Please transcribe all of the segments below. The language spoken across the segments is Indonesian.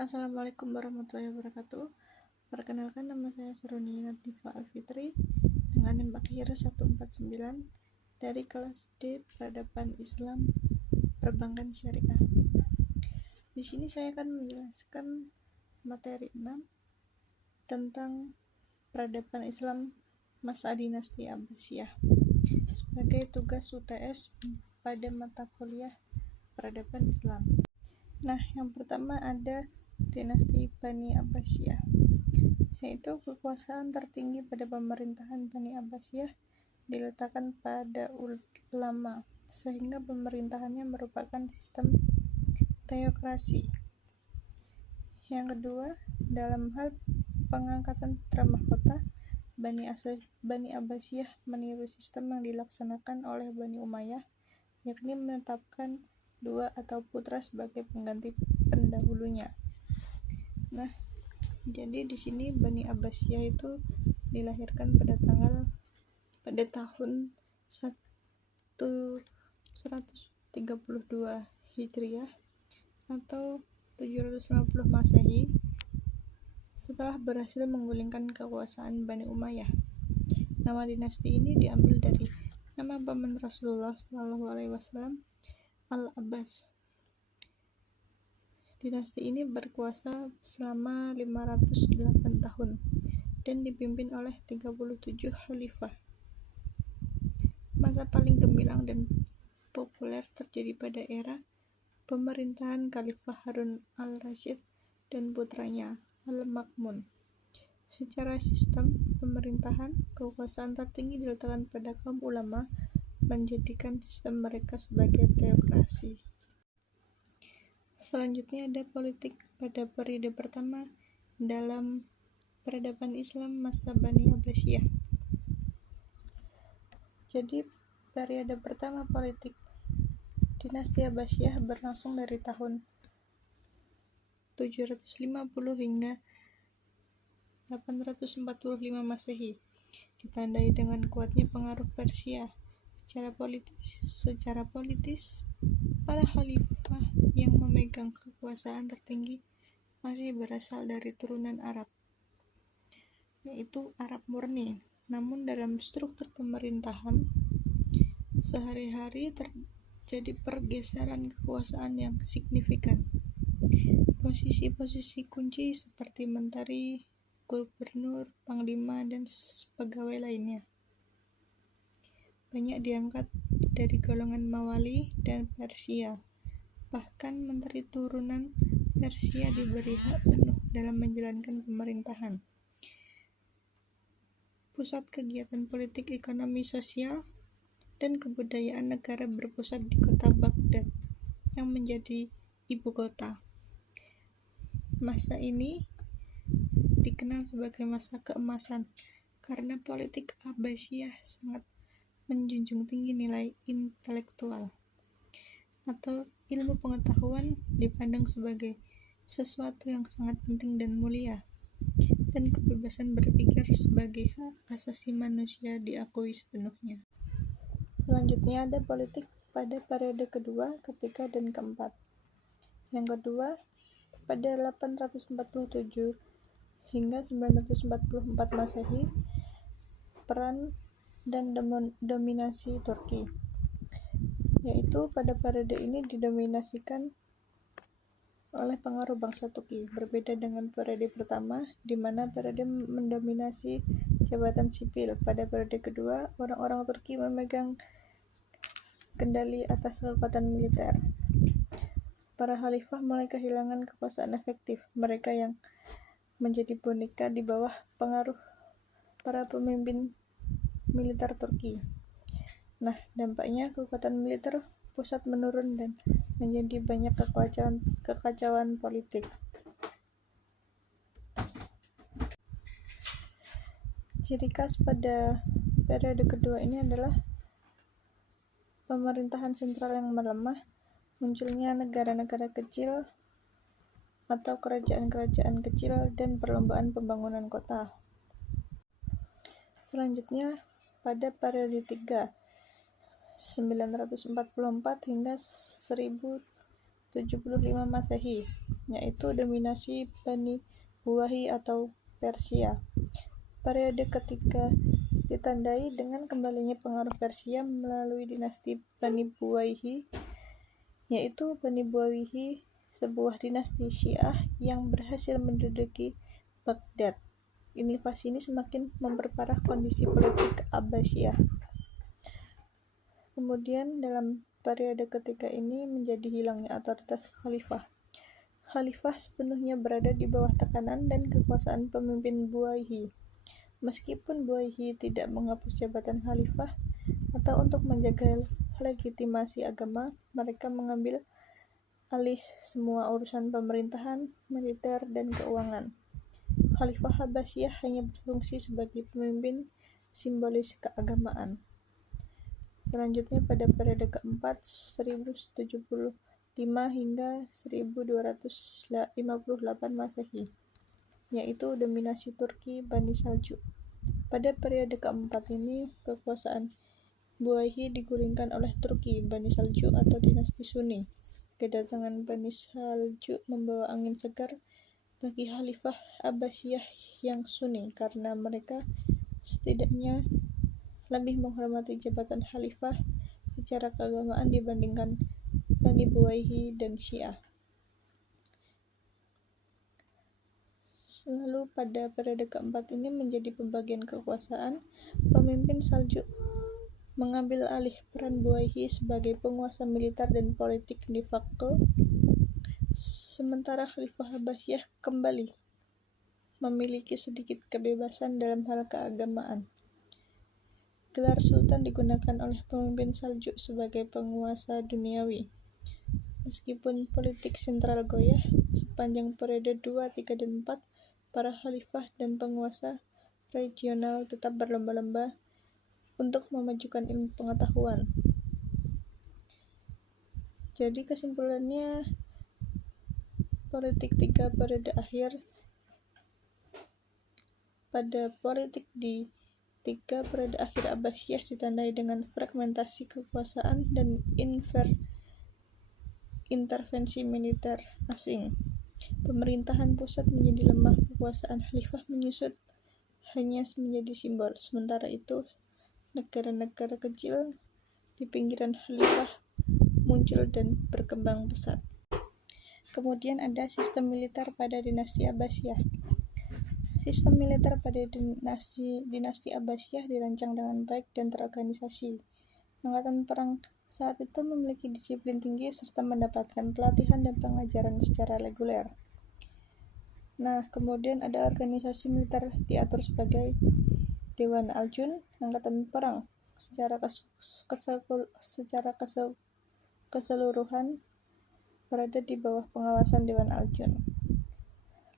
Assalamualaikum warahmatullahi wabarakatuh. Perkenalkan, nama saya Suruni Nadifa Alfitri dengan NIM akhir 149 dari kelas D Peradaban Islam Perbankan Syariah. Di sini saya akan menjelaskan materi 6 tentang peradaban Islam masa dinasti Abbasiyah sebagai tugas UTS pada mata kuliah peradaban Islam. Nah, yang pertama ada dinasti Bani Abbasiyah, yaitu kekuasaan tertinggi pada pemerintahan Bani Abbasiyah diletakkan pada ulama, sehingga pemerintahannya merupakan sistem teokrasi. Yang kedua, dalam hal pengangkatan putra mahkota, Bani Abbasiyah meniru sistem yang dilaksanakan oleh Bani Umayyah, yakni menetapkan dua atau putra sebagai pengganti pendahulunya. Nah, jadi di sini Bani Abbasiyah itu dilahirkan pada tahun 132 Hijriah atau 750 Masehi setelah berhasil menggulingkan kekuasaan Bani Umayyah. Nama dinasti ini diambil dari nama paman Rasulullah SAW, Al-Abbas. Dinasti ini berkuasa selama 508 tahun dan dipimpin oleh 37 khalifah. Masa paling gemilang dan populer terjadi pada era pemerintahan Khalifah Harun al-Rasyid dan putranya Al-Ma'mun. Secara sistem pemerintahan, kekuasaan tertinggi diletakkan pada kaum ulama, menjadikan sistem mereka sebagai teokrasi. Selanjutnya ada politik pada periode pertama dalam peradaban Islam masa Bani Abbasiyah. Jadi, periode pertama politik dinasti Abbasiyah berlangsung dari tahun 750 hingga 845 Masehi, ditandai dengan kuatnya pengaruh Persia. Secara politis, para khalifah yang memegang kekuasaan tertinggi masih berasal dari turunan Arab, yaitu Arab murni. Namun dalam struktur pemerintahan sehari-hari terjadi pergeseran kekuasaan yang signifikan. Posisi-posisi kunci seperti menteri, gubernur, panglima, dan pegawai lainnya banyak diangkat dari golongan Mawali dan Persia. Bahkan menteri turunan Persia diberi hak penuh dalam menjalankan pemerintahan. Pusat kegiatan politik, ekonomi, sosial, dan kebudayaan negara berpusat di kota Baghdad yang menjadi ibu kota. Masa ini dikenal sebagai masa keemasan karena politik Abbasiyah sangat menjunjung tinggi nilai intelektual atau ilmu pengetahuan dipandang sebagai sesuatu yang sangat penting dan mulia, dan kebebasan berpikir sebagai hak asasi manusia diakui sepenuhnya. Selanjutnya ada politik pada periode kedua, ketiga, dan keempat. Yang kedua, pada 847 hingga 944 Masehi, peran dan dominasi Turki, yaitu pada periode ini didominasikan oleh pengaruh bangsa Turki, berbeda dengan periode pertama di mana periode mendominasi jabatan sipil. Pada periode kedua, orang-orang Turki memegang kendali atas kekuatan militer. Para khalifah mulai kehilangan kekuasaan efektif, mereka yang menjadi boneka di bawah pengaruh para pemimpin militer Turki. Nah, dampaknya kekuatan militer pusat menurun dan menjadi banyak kekacauan politik. Ciri khas pada periode kedua ini adalah pemerintahan sentral yang melemah, munculnya negara-negara kecil atau kerajaan-kerajaan kecil, dan perlombaan pembangunan kota. Selanjutnya, pada periode 3, 944 hingga 1000 375 Masehi, yaitu dominasi Bani Buwayhi atau Persia. Periode ketiga ditandai dengan kembalinya pengaruh Persia melalui dinasti Bani Buwayhi, yaitu Bani Buwayhi, sebuah dinasti Syiah yang berhasil menduduki Baghdad. Invasi ini semakin memperparah kondisi politik Abbasiyah. Kemudian dalam periode ketiga ini menjadi hilangnya otoritas khalifah. Khalifah sepenuhnya berada di bawah tekanan dan kekuasaan pemimpin Buwayhi. Meskipun Buwayhi tidak menghapus jabatan khalifah atau untuk menjaga legitimasi agama, mereka mengambil alih semua urusan pemerintahan, militer, dan keuangan. Khalifah Abbasiyah hanya berfungsi sebagai pemimpin simbolis keagamaan. Selanjutnya pada periode keempat 1075 hingga 1258 Masehi, yaitu dominasi Turki Bani Saljuk. Pada periode keempat ini, kekuasaan Buwayhi digulingkan oleh Turki Bani Saljuk atau dinasti Sunni. Kedatangan Bani Saljuk membawa angin segar bagi Khalifah Abbasiyah yang Sunni karena mereka setidaknya lebih menghormati jabatan khalifah secara keagamaan dibandingkan Bani Buwayhi dan Syiah. Lalu pada periode keempat ini menjadi pembagian kekuasaan. Pemimpin Saljuk mengambil alih peran Buwayhi sebagai penguasa militer dan politik de facto, sementara Khalifah Abbasiyah kembali memiliki sedikit kebebasan dalam hal keagamaan. Gelar Sultan digunakan oleh pemimpin Saljuk sebagai penguasa duniawi. Meskipun politik sentral goyah, sepanjang periode 2, 3, dan 4, para khalifah dan penguasa regional tetap berlomba-lomba untuk memajukan ilmu pengetahuan. Jadi kesimpulannya, politik 3 periode akhir pada politik di 3 periode akhir Abbasiyah ditandai dengan fragmentasi kekuasaan dan intervensi militer asing. Pemerintahan pusat menjadi lemah, kekuasaan khalifah menyusut hanya menjadi simbol. Sementara itu, negara-negara kecil di pinggiran khalifah muncul dan berkembang pesat. Kemudian ada sistem militer pada dinasti Abbasiyah. Sistem militer pada dinasti Abbasiyah dirancang dengan baik dan terorganisasi. Angkatan perang saat itu memiliki disiplin tinggi serta mendapatkan pelatihan dan pengajaran secara reguler. Nah, kemudian ada organisasi militer diatur sebagai Dewan Al-Jun, angkatan perang secara keseluruhan berada di bawah pengawasan Dewan Al-Jun.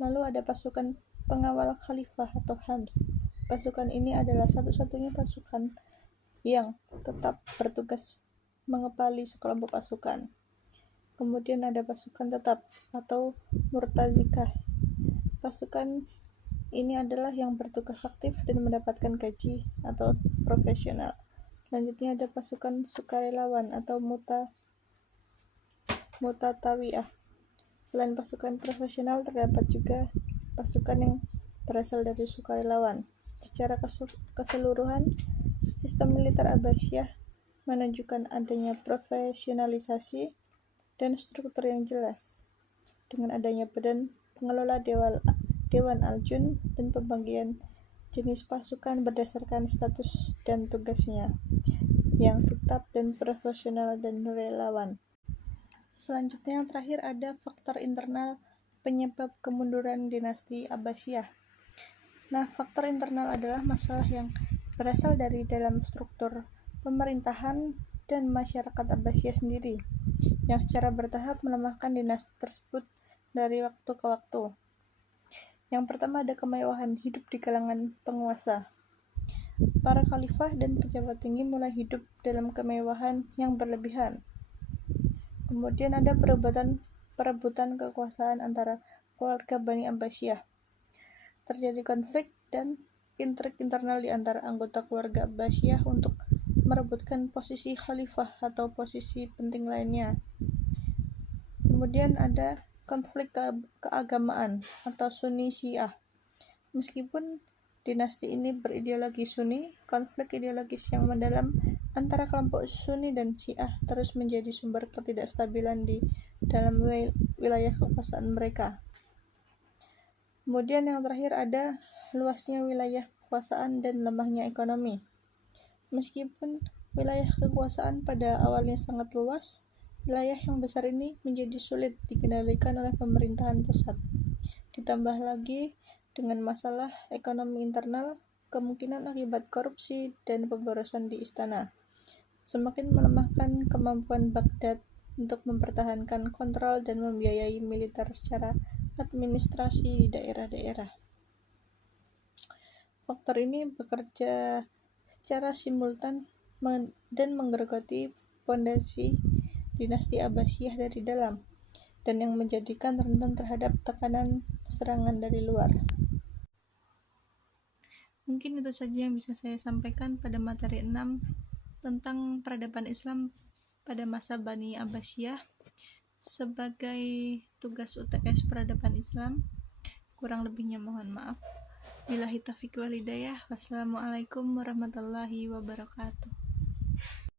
Lalu ada pasukan pengawal khalifah atau Hams. Pasukan ini adalah satu-satunya pasukan yang tetap bertugas mengepali sekelompok pasukan. Kemudian ada pasukan tetap atau Murtazikah. Pasukan ini adalah yang bertugas aktif dan mendapatkan gaji atau profesional. Selanjutnya ada pasukan sukarelawan atau mutatawiyah. Selain pasukan profesional, terdapat juga pasukan yang berasal dari sukarelawan. Secara keseluruhan, sistem militer Abbasiyah menunjukkan adanya profesionalisasi dan struktur yang jelas, dengan adanya badan pengelola Dewan Al-Jun dan pembagian jenis pasukan berdasarkan status dan tugasnya, yang tetap dan profesional dan relawan. Selanjutnya yang terakhir ada faktor internal penyebab kemunduran dinasti Abbasiyah. Nah, faktor internal adalah masalah yang berasal dari dalam struktur pemerintahan dan masyarakat Abbasiyah sendiri, yang secara bertahap melemahkan dinasti tersebut dari waktu ke waktu. Yang pertama ada kemewahan hidup di kalangan penguasa. Para khalifah dan pejabat tinggi mulai hidup dalam kemewahan yang berlebihan. Kemudian ada perebutan kekuasaan antara keluarga Bani Abbasiyah. Terjadi konflik dan intrik internal di antara anggota keluarga Abbasiyah untuk merebutkan posisi khalifah atau posisi penting lainnya. Kemudian ada konflik keagamaan atau Sunni Syiah. Meskipun dinasti ini berideologi Sunni, konflik ideologis yang mendalam antara kelompok Sunni dan Syiah terus menjadi sumber ketidakstabilan di dalam wilayah kekuasaan mereka. Kemudian yang terakhir ada luasnya wilayah kekuasaan dan lemahnya ekonomi. Meskipun wilayah kekuasaan pada awalnya sangat luas, wilayah yang besar ini menjadi sulit dikendalikan oleh pemerintahan pusat. Ditambah lagi dengan masalah ekonomi internal, kemungkinan akibat korupsi dan pemborosan di istana, semakin melemahkan kemampuan Baghdad untuk mempertahankan kontrol dan membiayai militer secara administrasi di daerah-daerah. Faktor ini bekerja secara simultan dan menggerogoti fondasi dinasti Abbasiyah dari dalam, dan yang menjadikan rentan terhadap tekanan serangan dari luar. Mungkin itu saja yang bisa saya sampaikan pada materi 6 tentang peradaban Islam pada masa Bani Abbasiyah sebagai tugas UTS peradaban Islam. Kurang lebihnya mohon maaf. Billahi taufiq wal hidayah. Wassalamualaikum warahmatullahi wabarakatuh.